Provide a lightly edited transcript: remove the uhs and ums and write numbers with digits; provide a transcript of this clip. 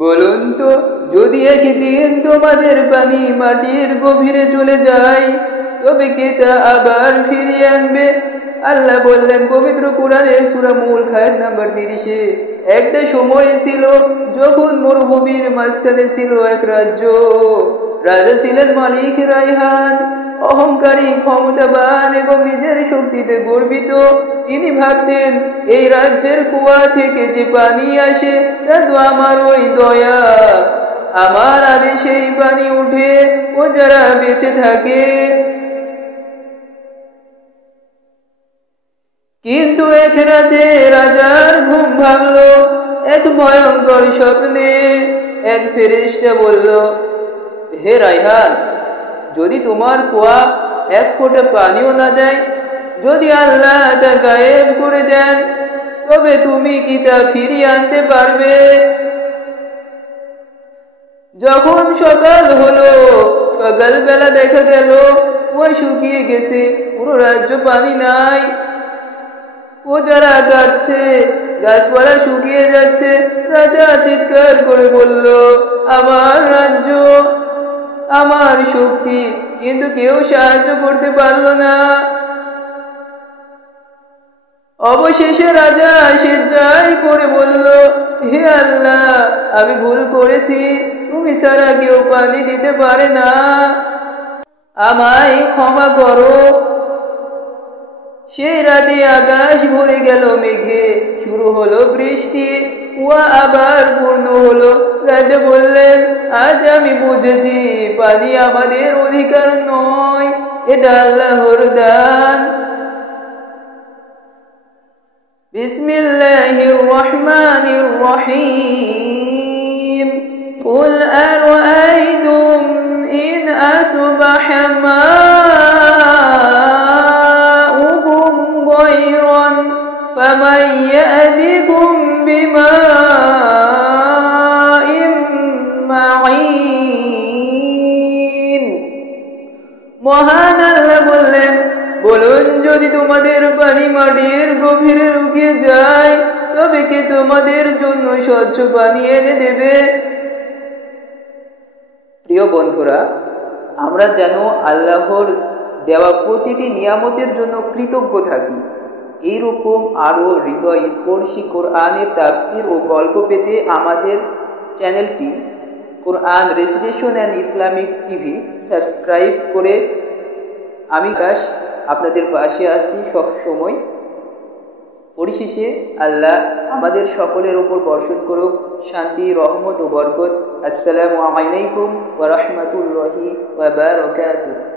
বলুন তো, যদি একদিন তোমাদের পানি মাটির গভীরে চলে যায়, তবে কে তা আবার ফিরিয়ে আনবে? আল্লাহ বললেন পবিত্র কুরআনের সূরা মুলক আয়াত নাম্বার 30-এ, একটা সময় ছিল যখন মরুভূমির মাঝখানে ছিল এক রাজ্য। রাজা ছিলেন মালিক রায়হান, অহংকারী, ক্ষমতাবান এবং নিজের শক্তিতে গর্বিত। তিনি ভাবতেন, এই রাজ্যের কুয়া থেকে যে পানি আসে তা তো আমার ওই দয়া, আমার আদেশে এই পানি উঠে ও যারা বেঁচে থাকে। কিন্তু এক রাতে রাজার ঘুম ভাঙল এক ভয়ঙ্কর স্বপ্নে। এক ফেরেশতা বলল, হে রায়হান, যদি তোমার কুয়া এক ফোঁটা পানিও না দেয়, যদি আল্লাহ তা গায়েব করে দেন, তবে তুমি কি তা ফিরিয়ে আনতে পারবে? যখন সকাল হলো, সকালবেলা দেখা গেল কুয়া শুকিয়ে গেছে, পুরো রাজ্য পানি নাই। ও যারা কাটছে, গাছপালা শুকিয়ে যাচ্ছে। রাজা চিৎকার করে বলল, আমার রাজ্য, আমার শক্তি, কিন্তু কেউ সাহায্য করতে পারল না। অবশেষে রাজা সিজদায় পড়ে বলল, হে আল্লাহ, আমি ভুল করেছি, তুমি ছাড়া কেউ পানি দিতে পারে না, আমায় ক্ষমা করো। সেই রাতে আকাশ ভরে গেল মেঘে, শুরু হলো বৃষ্টি, কুয়া আবার পূর্ণ হলো। রাজা বললেন, আজ আমি বুঝেছি পানি আমাদের অধিকার নয়, এটা আল্লাহর দান। বিসমিল্লাহির রহমানির রহিম। কুল আরাআইতুম ইন আসবাহা মাউকুম গায়রান ফামান ইয়াতিকুম বিমাইন মাঈন। মহান আল্লাহ বললেন, বলুন, যদি তোমাদের পানি মাটির গভীরে লুকিয়ে যায়, তবে কে তোমাদের জন্য স্বচ্ছ পানি এনে দেবে? প্রিয় বন্ধুরা, আমরা যেন আল্লাহর দেওয়া প্রতিটি নিয়ামতের জন্য কৃতজ্ঞ থাকি। এইরকম আরও হৃদয় স্পর্শী কোরআনের তাফসির ও গল্প পেতে আমাদের চ্যানেলটি Quran recitation and Islamic TV subscribe করে আমি আকাশ আপনাদের পাশে আছি সব সময়। পরিশেষে আল্লাহ আমাদের সকলের ওপর বর্ষণ করুক শান্তি, রহমত ও বরকত। আসসালামু আলাইকুম ওয়া রাহমাতুল্লাহি ওয়া বারাকাতুহু।